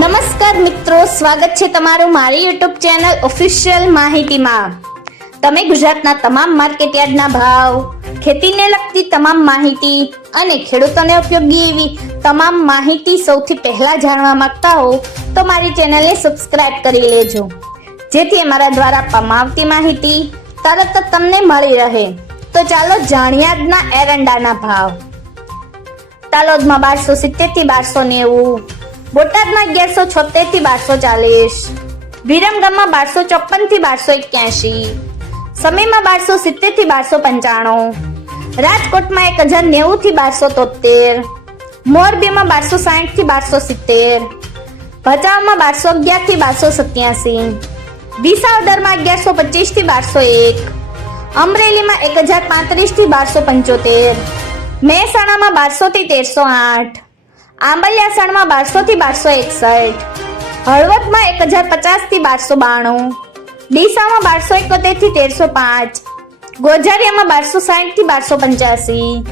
નમસ્કાર મિત્રો, સ્વાગત છે તમારું મારી યુટ્યુબ ચેનલ ઓફિશિયલ માહિતીમાં। તમે ગુજરાતના તમામ માર્કેટયાર્ડના ભાવ, ખેતીને લગતી તમામ માહિતી અને ખેડૂતોને ઉપયોગી એવી તમામ માહિતી સૌથી પહેલા જાણવા માંગતા હો તો મારી ચેનલને સબસ્ક્રાઇબ કરી લેજો, જેથી અમારા દ્વારા આપવામાં આવતી માહિતી તરત જ તમને મળી રહે। તો ચાલો જાણીએ આજના એરંડાના ભાવ। તાલોદમાં 1270 થી 1290, બોટાદમાં 1176 થી 1240, વિરમગામમાં 1254 થી 1281, સમીમાં 1270 થી 1295, રાજકોટમાં 1090 થી 1273, મોરબીમાં 1260 થી 1270, ભચાઉમાં 1211 થી 1287, વિસાવદરમાં 1125 થી 1201, અમરેલીમાં 1035 થી 1275, મહેસાણામાં 1200 થી 1308, આંબલિયાસણમાં 1200 થી 1261, હળવદમાં 1050 થી 1292, ડીસામાં 1271 થી 1305, ગોઝારિયામાં 1260 થી 1285,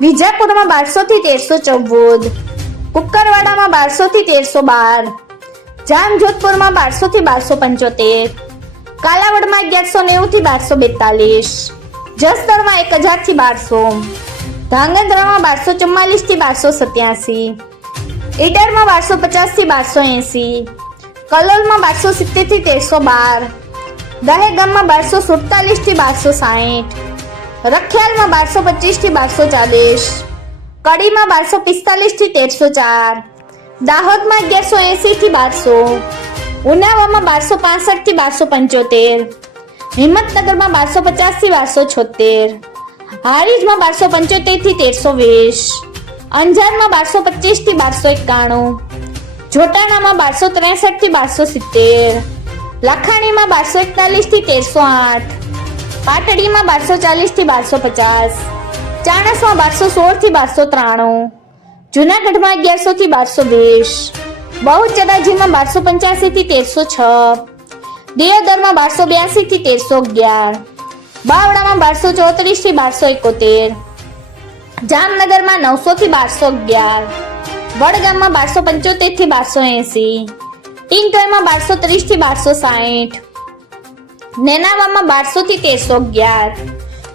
વિજાપુરમાં 1200 થી 1314, કુકરવાડામાં 1200 થી 1312, જામજોધપુરમાં 1200 થી 1275, કાલાવડમાં 1190 થી 1242, જસદણમાં 1000 થી 1200, ધાંગધ્રામાં 1244 થી 1287, ઈડરમાં 1250 થી 1280, કલોલમાં 1270 થી 1312, દહેગામમાં 1247 થી 1260, રખિયાલમાં 1225 થી 1240, કડીમાં 1245 થી 1304, દાહોદમાં 1180 થી 1200, ઉનાવામાં 1265 થી 1275, હિંમતનગરમાં 1250 થી 1276, હારીજમાં 1275 થી 1320, અંજારમાં 1225 થી 1291, જોટાણામાં 1263 થી 1270, લખાણીમાં 1241 થી 1308, પાટડીમાં 1240 થી 1250, ચાણસમાં 1216 થી 1293, જુનાગઢમાં 1100 થી 1220, બહુચરાજીમાં 1285 થી 1306, દિયોદરમાં 1282 થી 1311, બાવળામાં 1234 થી 1271, જામનગરમાં 900 થી 1211, વડગામમાં 1275 થી 1280, ટીંકરમાં 1230 થી 1260, નેનાવામાં 1200 થી 1311,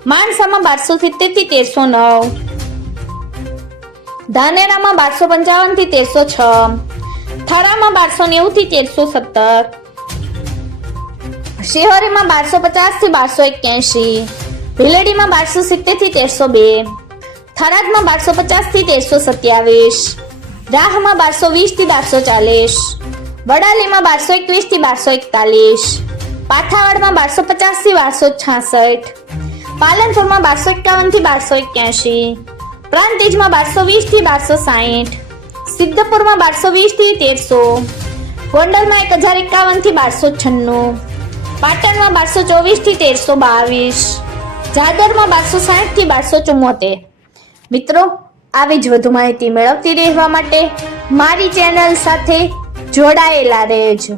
માણસામાં 1270 થી 1309, ધાનેરામાં 1255 થી 1306, થરામાં 1290 થી 1317, શિહોરીમાં 1250 થી 1281, ભીલડીમાં 1270 થી 1302, થરાદમાં 1250 થી 1327, રાહમાં 1220 થી 1240, વડાલીમાં 1221 થી 1241, પાથાવાડમાં 1250 થી 1266, પાલનપુરમાં 1251 થી 1281, પ્રાંતિજમાં 1220 થી 1260, સિદ્ધપુરમાં 1220 થી 1300, ગોંડલમાં 1051 થી 1296, પાટણમાં 1224 થી 1322, જાદરમાં 1260 થી 1274। મિત્રો, આવી જ વધુ માહિતી મેળવતી રહેવા માટે મારી ચેનલ સાથે જોડાયેલા રહેજો।